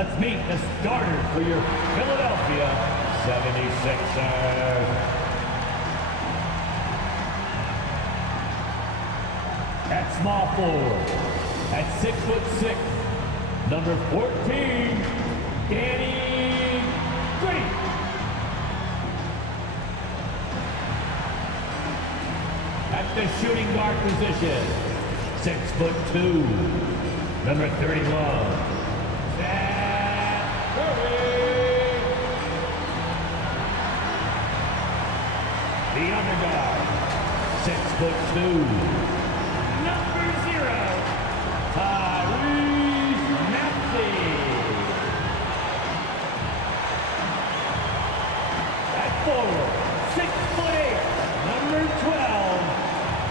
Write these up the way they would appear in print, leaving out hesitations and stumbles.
Let's meet the starter for your Philadelphia 76ers. At small forward, at 6'6", number 14, Danny Green. At the shooting guard position, 6'2", number 31, Seth Curry. The underguard, 6'2", number 0, Tyrese Maxey. At forward, 6'8", number 12,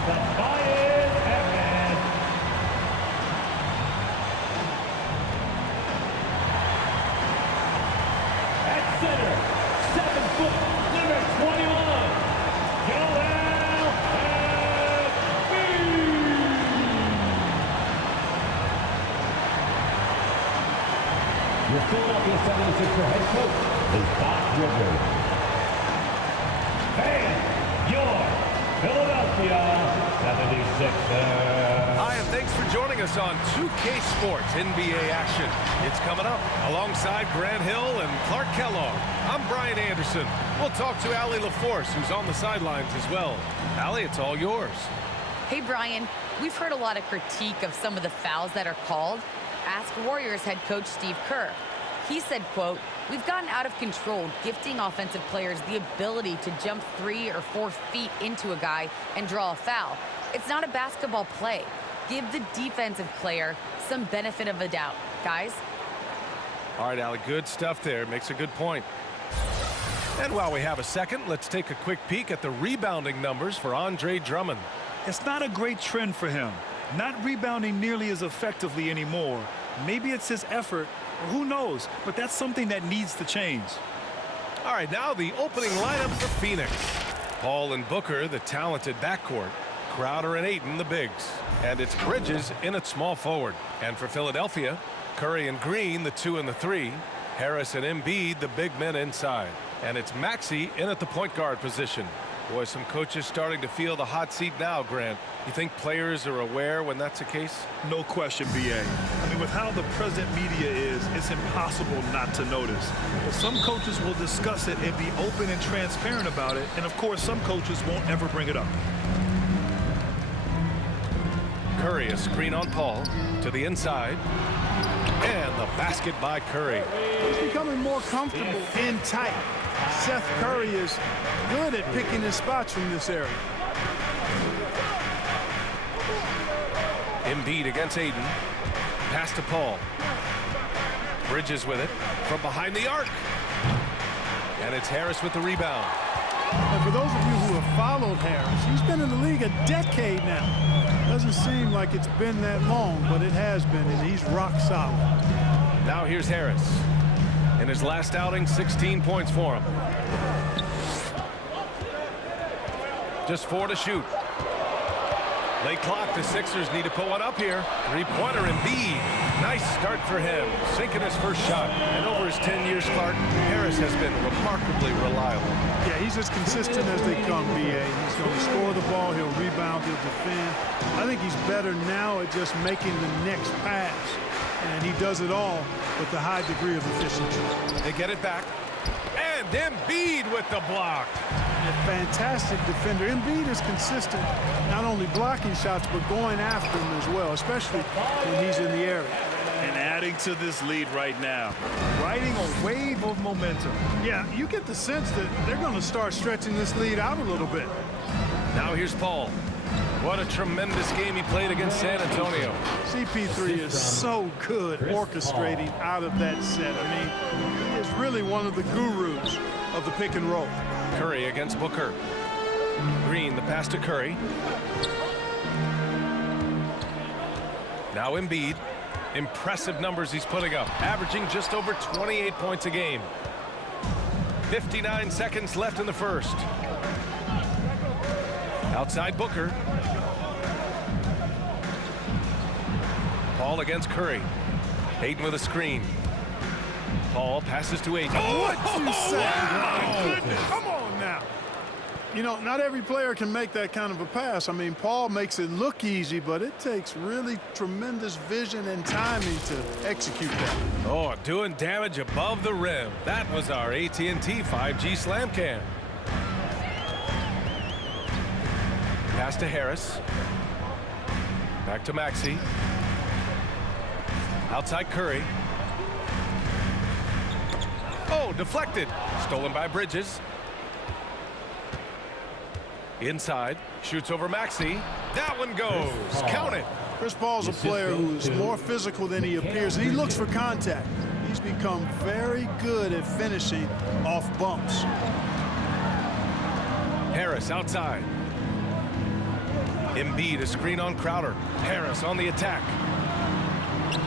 Tobias Harris. At center, 7 foot, number 21, Joel Embiid. Your Philadelphia 76er head coach is Doc Rivers. And your Philadelphia 76ers. Hi, and thanks for joining us on 2K Sports NBA action. It's coming up alongside Grant Hill and Clark Kellogg. I'm Brian Anderson. We'll talk to Allie LaForce, who's on the sidelines as well. Allie, it's all yours. Hey, Brian. We've heard a lot of critique of some of the fouls that are called. Ask Warriors head coach Steve Kerr. He said, quote, "We've gotten out of control, gifting offensive players the ability to jump 3 or 4 feet into a guy and draw a foul. It's not a basketball play. Give the defensive player some benefit of the doubt, guys." All right, Allie, good stuff there. Makes a good point. And while we have a second, let's take a quick peek at the rebounding numbers for Andre Drummond. It's not a great trend for him. Not rebounding nearly as effectively anymore. Maybe it's his effort, or who knows, but that's something that needs to change. All right, now the opening lineup for Phoenix. Paul and Booker, the talented backcourt. Crowder and Ayton, the bigs. And it's Bridges in at small forward. And for Philadelphia, Curry and Green, the 2 and the 3. Harris and Embiid, the big men inside. And it's Maxey in at the point guard position. Boy, some coaches starting to feel the hot seat now, Grant. You think players are aware when that's the case? No question, B.A. I mean, with how the present media is, it's impossible not to notice. But some coaches will discuss it and be open and transparent about it. And, of course, some coaches won't ever bring it up. Curry, a screen on Paul to the inside. And the basket by Curry. He's becoming more comfortable in tight. Seth Curry is good at picking his spots from this area. Embiid against Ayton. Pass to Paul. Bridges with it from behind the arc. And it's Harris with the rebound. And for those of you who have followed Harris, he's been in the league a decade now. Doesn't seem like it's been that long, but it has been, and he's rock solid. Now here's Harris. In his last outing, 16 points for him. Just 4 to shoot. Late clock, the Sixers need to put one up here. Three-pointer Embiid. Nice start for him, sinking his first shot. And over his 10 years, Clark, Harris has been remarkably reliable. Yeah, he's as consistent as they come, B.A. He's going to score the ball, he'll rebound, he'll defend. I think he's better now at just making the next pass. And he does it all with a high degree of efficiency. They get it back. And Embiid with the block. A fantastic defender. Embiid is consistent, not only blocking shots, but going after them as well, especially when he's in the area. And adding to this lead right now, riding a wave of momentum. Yeah, you get the sense that they're going to start stretching this lead out a little bit. Now here's Paul. What a tremendous game he played against San Antonio. CP3 is so good orchestrating out of that set. I mean, he is really one of the gurus of the pick and roll. Curry against Booker. Green, the pass to Curry. Now Embiid. Impressive numbers he's putting up, averaging just over 28 points a game. 59 seconds left in the first. Outside Booker. Paul against Curry. Ayton with a screen. Paul passes to Ayton. What you say? Wow. Goodness. Come on now. You know, not every player can make that kind of a pass. I mean, Paul makes it look easy, but it takes really tremendous vision and timing to execute that. Oh, doing damage above the rim. That was our AT&T 5G Slam Cam. Pass to Harris. Back to Maxey. Outside Curry. Oh, deflected. Stolen by Bridges. Inside. Shoots over Maxey. That one goes. Count it. Chris Paul's a player who's more physical than he appears, and he looks for contact. He's become very good at finishing off bumps. Harris outside. Embiid a screen on Crowder. Harris on the attack.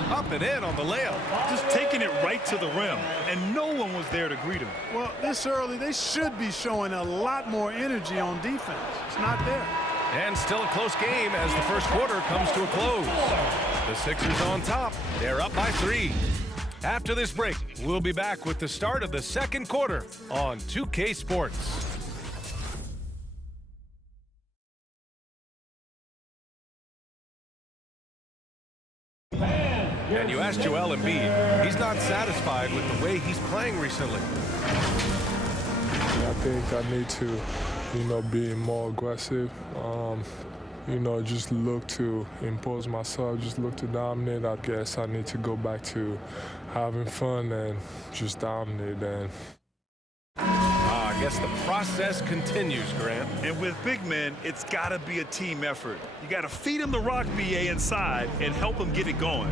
Up and in on the layup. Just taking it right to the rim, and no one was there to greet him. Well, this early, they should be showing a lot more energy on defense. It's not there. And still a close game as the first quarter comes to a close. The Sixers on top. They're up by 3. After this break, we'll be back with the start of the second quarter on 2K Sports. And you asked Joel Embiid. He's not satisfied with the way he's playing recently. I think I need to, be more aggressive. Just look to impose myself, just look to dominate. I guess I need to go back to having fun and just dominate. And I guess the process continues, Grant. And with big men, it's got to be a team effort. You got to feed him the rock, BA, inside and help him get it going.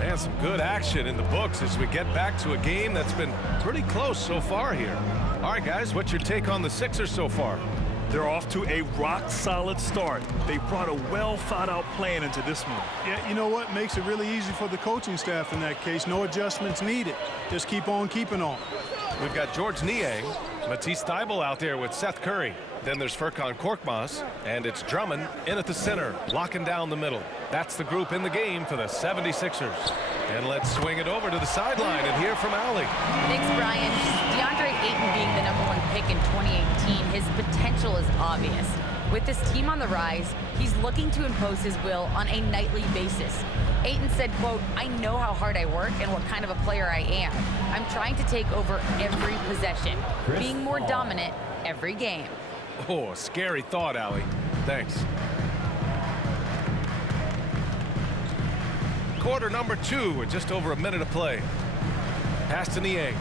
And some good action in the books as we get back to a game that's been pretty close so far here. All right, guys, what's your take on the Sixers so far? They're off to a rock-solid start. They brought a well-thought-out plan into this one. Yeah, you know what? Makes it really easy for the coaching staff in that case. No adjustments needed. Just keep on keeping on. We've got George Niang, Matisse Thybulle out there with Seth Curry. Then there's Furkan Korkmaz, and it's Drummond in at the center, locking down the middle. That's the group in the game for the 76ers. And let's swing it over to the sideline and hear from Allie. Thanks, Brian. DeAndre Ayton being the #1 pick in 2018, his potential is obvious. With his team on the rise, he's looking to impose his will on a nightly basis. Ayton said, quote, "I know how hard I work and what kind of a player I am. I'm trying to take over every possession, being more dominant every game." Oh, a scary thought, Allie. Thanks. Quarter number 2 with just over a minute of play. Pass to Niang.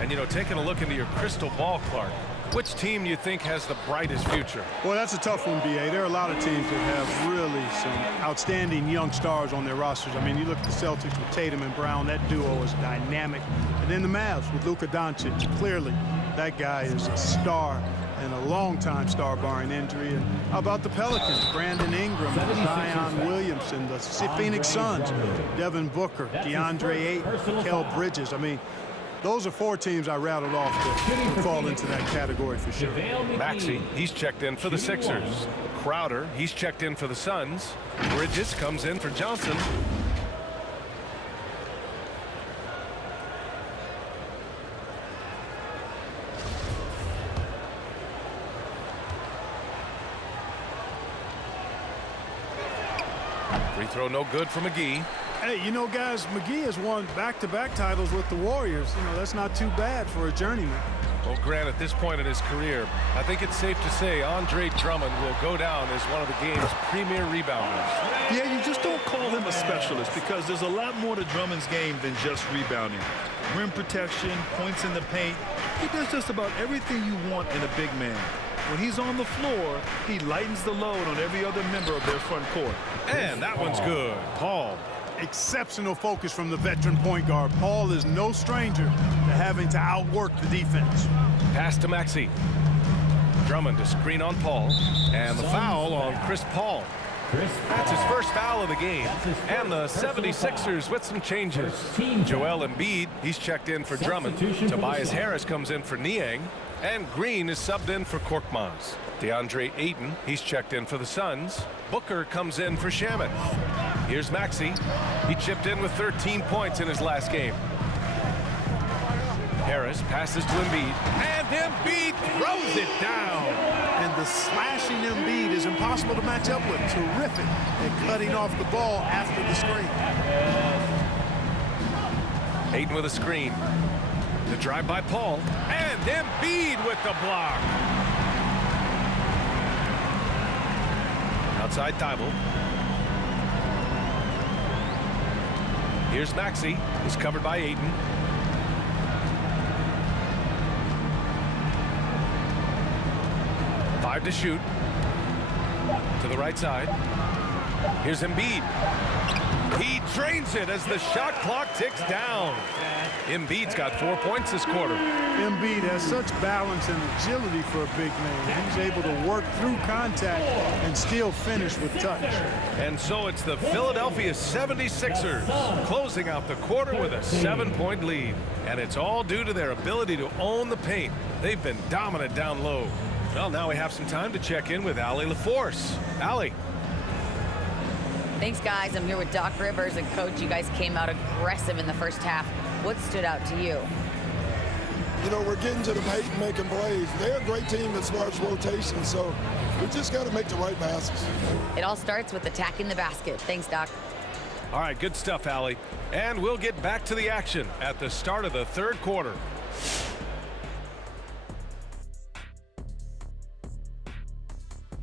And, taking a look into your crystal ball, Clark, which team do you think has the brightest future? Well, that's a tough one, B.A. There are a lot of teams that have really some outstanding young stars on their rosters. I mean, you look at the Celtics with Tatum and Brown. That duo is dynamic. And then the Mavs with Luka Doncic. Clearly, that guy is a star and a long-time star barring injury. And how about the Pelicans? Brandon Ingram, Zion Williamson, the Phoenix Suns, Devin Booker, DeAndre Ayton, Mikal Bridges. I mean, those are 4 teams I rattled off that fall into that category for sure. Maxey, he's checked in for the Sixers. Crowder, he's checked in for the Suns. Bridges comes in for Johnson. Free throw no good for McGee. Hey, guys, McGee has won back-to-back titles with the Warriors. That's not too bad for a journeyman. Well, Grant, at this point in his career, I think it's safe to say Andre Drummond will go down as one of the game's premier rebounders. Yeah, you just don't call him a specialist because there's a lot more to Drummond's game than just rebounding. Rim protection, points in the paint. He does just about everything you want in a big man. When he's on the floor, he lightens the load on every other member of their front court. And that one's good. Paul. Exceptional focus from the veteran point guard. Paul is no stranger to having to outwork the defense. Pass to Maxey. Drummond to screen on Paul. And the foul on Chris Paul. That's his first foul of the game. And the 76ers with some changes. Joel Embiid, he's checked in for Drummond. Tobias Harris comes in for Niang. And Green is subbed in for Korkmaz. DeAndre Ayton, he's checked in for the Suns. Booker comes in for Shamet. Here's Maxey. He chipped in with 13 points in his last game. Harris passes to Embiid, and Embiid throws it down. And the slashing Embiid is impossible to match up with. Terrific at cutting off the ball after the screen. Ayton with a screen. The drive by Paul, and Embiid with the block. Outside Thibault. Here's Maxey. He's covered by Ayton. Five to shoot. To the right side. Here's Embiid. He drains it as the shot clock ticks down. Embiid's got 4 points this quarter. Embiid has such balance and agility for a big man. He's able to work through contact and still finish with touch. And so it's the Philadelphia 76ers closing out the quarter with a 7-point lead. And it's all due to their ability to own the paint. They've been dominant down low. Well, now we have some time to check in with Allie LaForce. Allie. Thanks, guys. I'm here with Doc Rivers and Coach. You guys came out aggressive in the first half. What stood out to you? You know, we're getting to the paint and making plays. They're a great team as far as rotation, so we just got to make the right passes. It all starts with attacking the basket. Thanks, Doc. All right, good stuff, Allie. And we'll get back to the action at the start of the third quarter.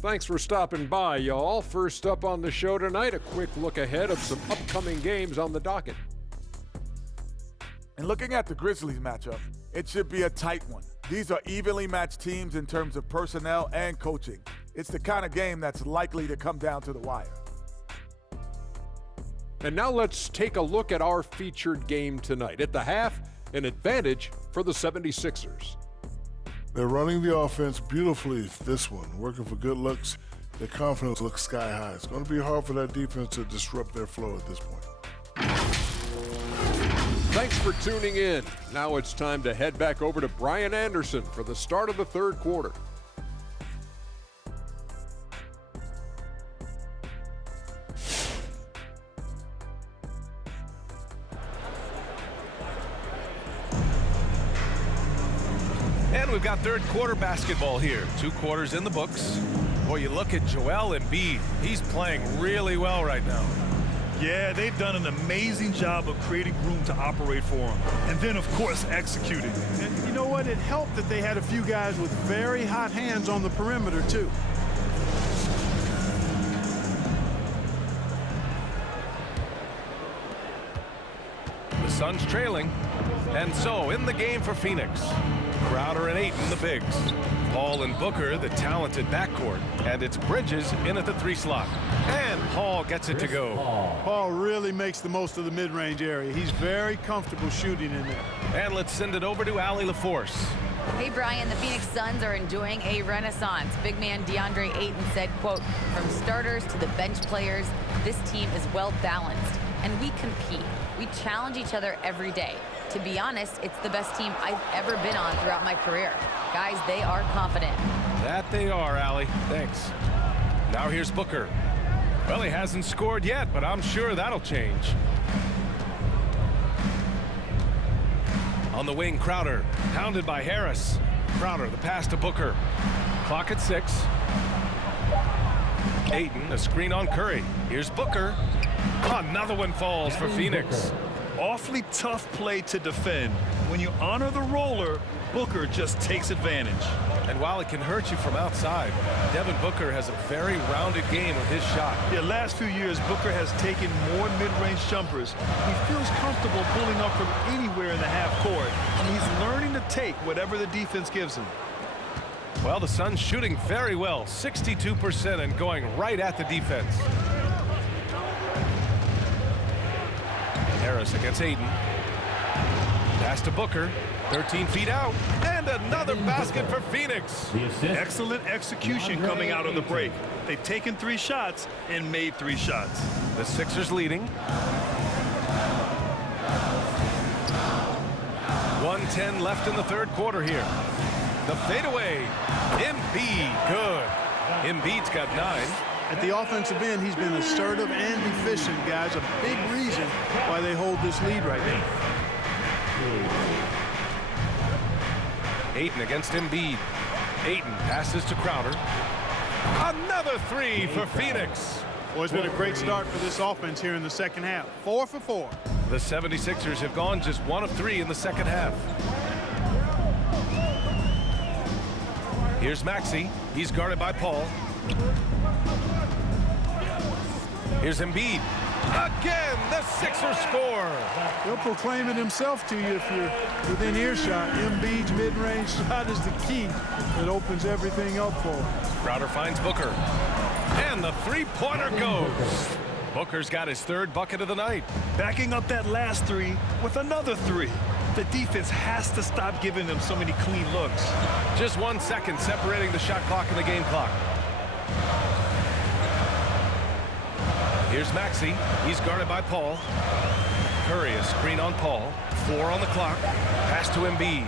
Thanks for stopping by, y'all. First up on the show tonight, a quick look ahead of some upcoming games on the docket. And looking at the Grizzlies matchup, it should be a tight one. These are evenly matched teams in terms of personnel and coaching. It's the kind of game that's likely to come down to the wire. And now let's take a look at our featured game tonight. At the half, an advantage for the 76ers. They're running the offense beautifully this one, working for good looks. Their confidence looks sky high. It's going to be hard for that defense to disrupt their flow at this point. Thanks for tuning in. Now it's time to head back over to Brian Anderson for the start of the third quarter. And we've got third quarter basketball here. 2 quarters in the books. Boy, you look at Joel Embiid. He's playing really well right now. Yeah, they've done an amazing job of creating room to operate for him. And then, of course, executing. And you know what? It helped that they had a few guys with very hot hands on the perimeter, too. The Suns trailing. And so, in the game for Phoenix, Crowder and Ayton, the bigs. Paul and Booker, the talented backcourt. And it's Bridges in at the 3 slot. And Paul gets it to go. Paul really makes the most of the mid-range area. He's very comfortable shooting in there. And let's send it over to Allie LaForce. Hey, Brian, the Phoenix Suns are enjoying a renaissance. Big man DeAndre Ayton said, quote, "From starters to the bench players, this team is well balanced, and we compete. We challenge each other every day. To be honest, it's the best team I've ever been on throughout my career. Guys, they are confident." That they are, Allie. Thanks. Now here's Booker. Well, he hasn't scored yet, but I'm sure that'll change. On the wing, Crowder, pounded by Harris. Crowder, the pass to Booker. Clock at 6. Ayton, a screen on Curry. Here's Booker. Another one falls for Phoenix. Awfully tough play to defend. When you honor the roller, Booker just takes advantage. And while it can hurt you from outside, Devin Booker has a very rounded game with his shot. Yeah, last few years, Booker has taken more mid-range jumpers. He feels comfortable pulling up from anywhere in the half court, and he's learning to take whatever the defense gives him. Well, the Suns shooting very well, 62%, and going right at the defense. Harris against Ayton. Pass to Booker, 13 feet out, and another basket for Phoenix. Excellent execution coming out of the break. They've taken 3 shots and made 3 shots. The Sixers leading. 1:10 left in the third quarter here. The fadeaway. Embiid, good. Embiid's got 9. At the offensive end, he's been assertive and efficient, guys. A big reason why they hold this lead right now. Ayton against Embiid. Ayton passes to Crowder. Another 3 for Phoenix. Well, it's been a great start for this offense here in the second half. 4 for 4. The 76ers have gone just 1 of 3 in the second half. Here's Maxey. He's guarded by Paul. Here's Embiid. Again, the Sixers score. He'll proclaim it himself to you if you're within earshot. Embiid's mid-range shot is the key that opens everything up for him. Crowder finds Booker. And the three-pointer goes. Booker's got his 3rd bucket of the night. Backing up that last 3 with another 3. The defense has to stop giving them so many clean looks. Just 1 second separating the shot clock and the game clock. Here's Maxey. He's guarded by Paul. Curry, a screen on Paul. 4 on the clock. Pass to Embiid.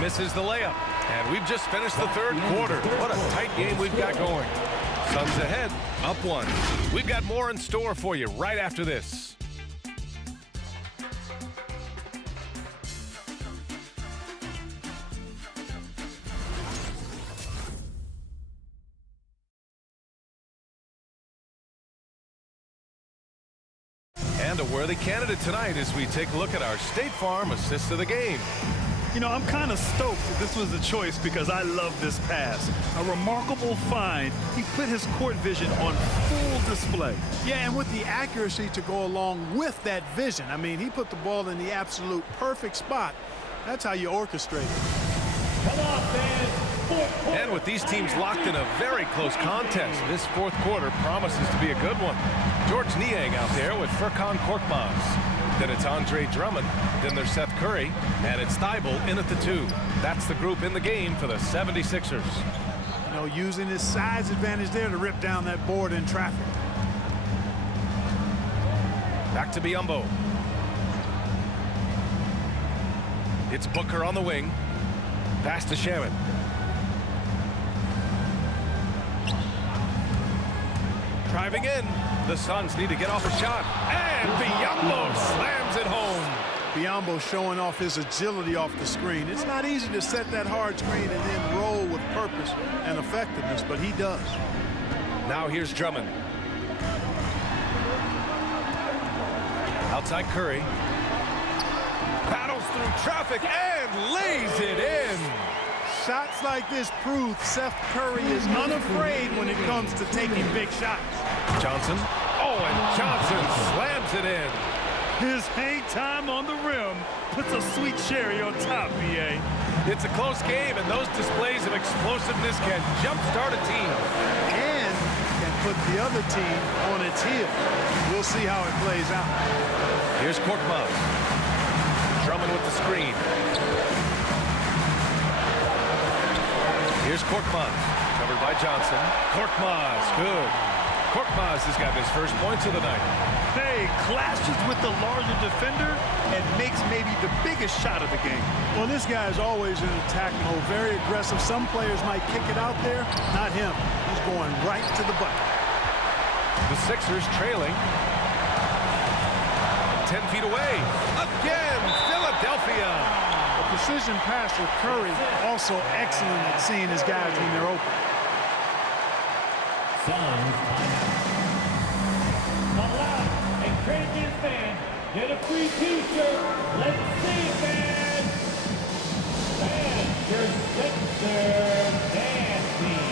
Misses the layup. And we've just finished the 3rd quarter. What a tight game we've got going. Suns ahead, up 1. We've got more in store for you right after this. And a worthy candidate tonight as we take a look at our State Farm assist of the game. You know, I'm kind of stoked that this was the choice because I love this pass. A remarkable find. He put his court vision on full display. Yeah, and with the accuracy to go along with that vision. I mean, he put the ball in the absolute perfect spot. That's how you orchestrate it. Come on, fans. And with these teams locked in a very close contest, this 4th quarter promises to be a good one. George Niang out there with Furkan Korkmaz. Then it's Andre Drummond. Then there's Seth Curry. And it's Thibault in at the 2. That's the group in the game for the 76ers. You know, using his size advantage there to rip down that board in traffic. Back to Biyombo. It's Booker on the wing. Pass to Shaman. Driving in. The Suns need to get off a shot. And Biyombo slams it home. Biyombo showing off his agility off the screen. It's not easy to set that hard screen and then roll with purpose and effectiveness, but he does. Now here's Drummond. Outside Curry. Battles through traffic and lays it in. Shots like this prove Seth Curry is unafraid when it comes to taking big shots. Johnson. Oh, and Johnson slams it in. His hang time on the rim puts a sweet cherry on top, BA. It's a close game, and those displays of explosiveness can jumpstart a team. And can put the other team on its heel. We'll see how it plays out. Here's Korkmaz. Drummond with the screen. Here's Korkmaz, covered by Johnson. Korkmaz, good. Korkmaz has got his first points of the night. Hey, clashes with the larger defender and makes maybe the biggest shot of the game. Well, this guy is always in attack mode, very aggressive. Some players might kick it out there, not him. He's going right to the bucket. The Sixers trailing. 10 feet away. Again, Philadelphia. A precision passer, Curry, also excellent at seeing his guys when they're open. Suns call out and crazy fan. Get a free t-shirt. Let's see, fans. Fans, your Sixers dancing.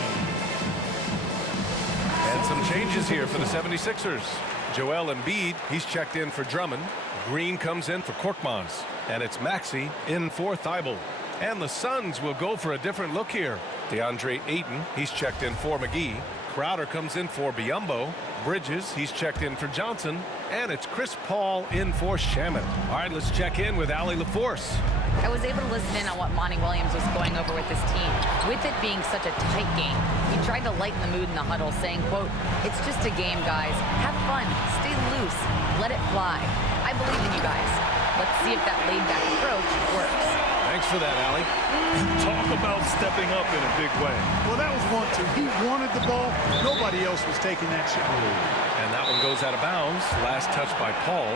And some changes here for the 76ers. Joel Embiid, he's checked in for Drummond. Green comes in for Korkmaz. And it's Maxey in for Thibault. And the Suns will go for a different look here. DeAndre Ayton, he's checked in for McGee. Crowder comes in for Biyombo. Bridges, he's checked in for Johnson. And it's Chris Paul in for Shaman. All right, let's check in with Allie LaForce. I was able to listen in on what Monty Williams was going over with this team. With it being such a tight game, he tried to lighten the mood in the huddle, saying, quote, "It's just a game, guys. Have fun. Stay loose. Let it fly. I believe in you guys." Let's see if that laid-back approach works. Thanks for that, Allie. Talk about stepping up in a big way. Well, that was one, too. He wanted the ball. Nobody else was taking that shot. And that one goes out of bounds. Last touch by Paul.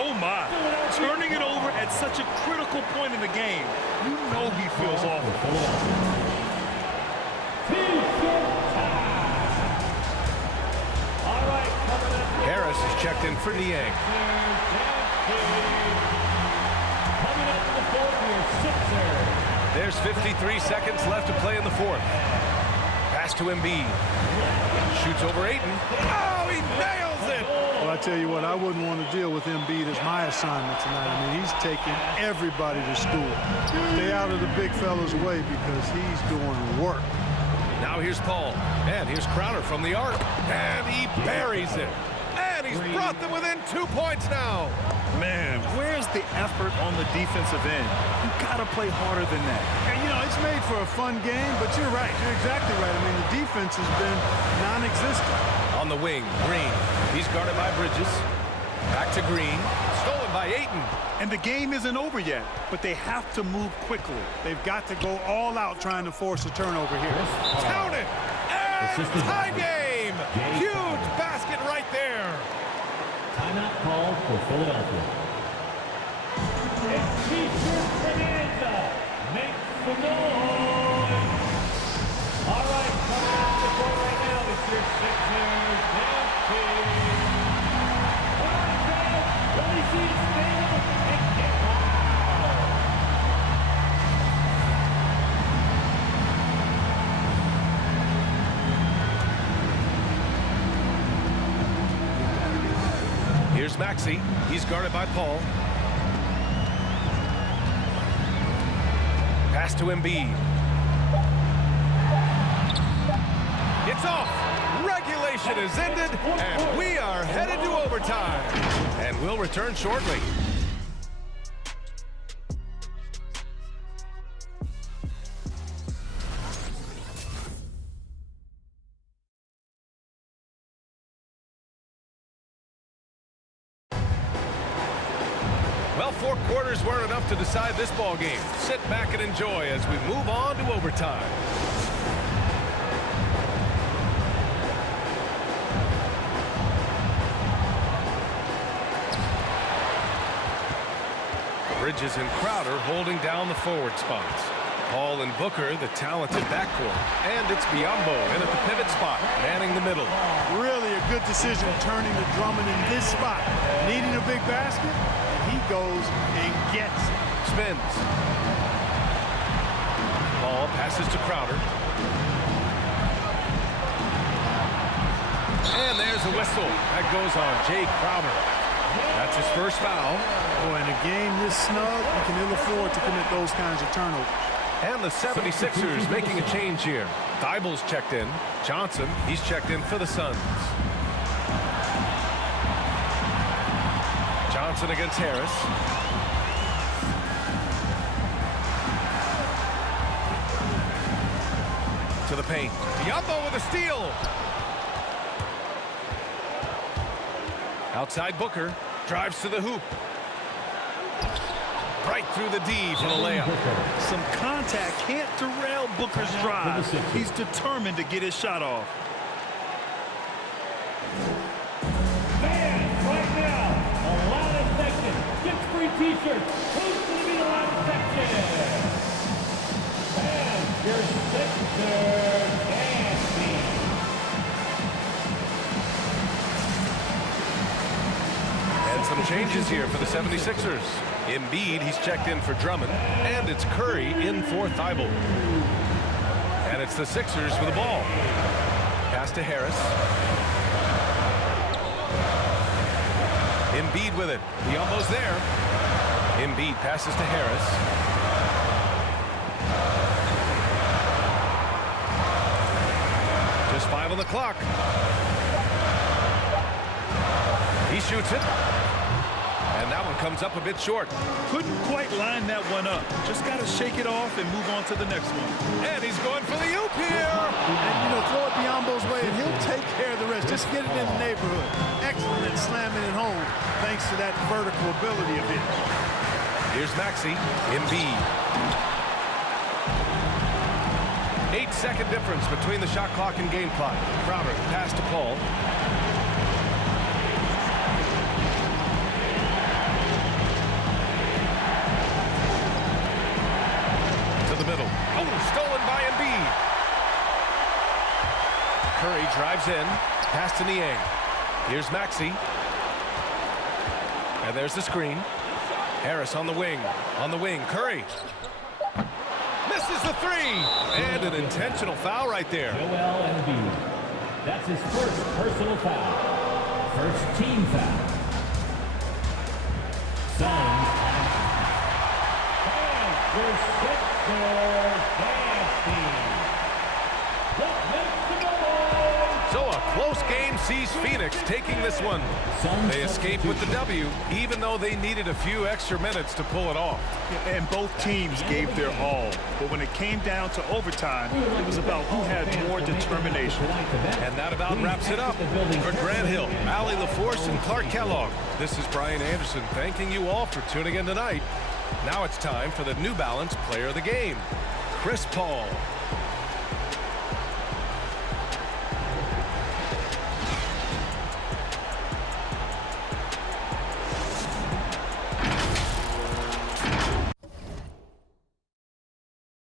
Oh, my. Turning it over at such a critical point in the game. You know he feels awful. Harris is checked in for Niang. Coming up in the fourth here, Sixers. There's 53 seconds left to play in the fourth. Pass to Embiid. Shoots over Ayton. Oh, he nails it! Well, I tell you what, I wouldn't want to deal with Embiid as my assignment tonight. I mean, he's taking everybody to school. Stay out of the big fella's way because he's doing work. Now here's Paul. And here's Crowder from the arc. And he buries it. And he's brought them within 2 points now. Man, where's the effort on the defensive end? You gotta play harder than that. And, you know, it's made for a fun game, but you're right. You're exactly right. I mean, the defense has been non-existent. On the wing, Green. He's guarded by Bridges. Back to Green. Stolen by Ayton. And the game isn't over yet, but they have to move quickly. They've got to go all out trying to force a turnover here. Count it! And tie game! Huge basket right there. Timeout called for Philadelphia. It's T-shirt Bonanza. Make some noise. All right, coming out the court right now, it's your Sixers team. All right, fans, let me see it stand up and get wild. Here's Maxey. He's guarded by Paul. Pass to Embiid. It's off. Regulation is ended, and we are headed to overtime. And we'll return shortly. Well, 4 quarters weren't enough to decide this ball game. Sit back and enjoy as we move on to overtime. Bridges and Crowder holding down the forward spots. Paul and Booker, the talented backcourt. And it's Biyombo in at the pivot spot, manning the middle. Really a good decision turning to Drummond in this spot. Needing a big basket, and he goes and gets it. Spins. Ball passes to Crowder. And there's a whistle. That goes on Jay Crowder. That's his first foul. Oh, in a game this snug, you can ill afford to commit those kinds of turnovers. And the 76ers making a change here. Thible's checked in. Johnson, he's checked in for the Suns. Johnson against Harris. To the paint. Biyombo with a steal. Outside Booker. Drives to the hoop. Right through the D for the layup. Some contact can't derail Booker's drive. He's determined to get his shot off. Fans, right now, a loudest section gets free T-shirts. Who's going to be the loudest section? And your Sixers and me. And some changes here for the 76ers. Embiid, he's checked in for Drummond. And it's Curry in for Thibault. And it's the Sixers with the ball. Pass to Harris. Embiid with it. He almost there. Embiid passes to Harris. Just 5 on the clock. He shoots it. And that one comes up a bit short. Couldn't quite line that one up. Just got to shake it off and move on to the next one. And he's going for the oop here. And, you know, throw it Biyombo's way, and he'll take care of the rest. just get it in the neighborhood. Excellent at slamming it home, thanks to that vertical ability of his. Here's Maxey. Embiid. 8-second difference between the shot clock and game clock. Crowder pass to Paul. To the middle. Oh, stolen by Embiid. Curry drives in. Pass to Niang. Here's Maxey. And there's the screen. Harris on the wing. On the wing. Curry. Misses the three. And an intentional foul right there. Joel Embiid. That's his first personal foul. First team foul. Suns. And for Sixers, nasty. What makes the goal? So a close game sees Phoenix taking this one. They escape with the W, even though they needed a few extra minutes to pull it off. And both teams gave their all. But when it came down to overtime, it was about who had more determination. And that about wraps it up. For Grant Hill, Allie LaForce, and Clark Kellogg, this is Brian Anderson thanking you all for tuning in tonight. Now it's time for the New Balance Player of the Game, Chris Paul.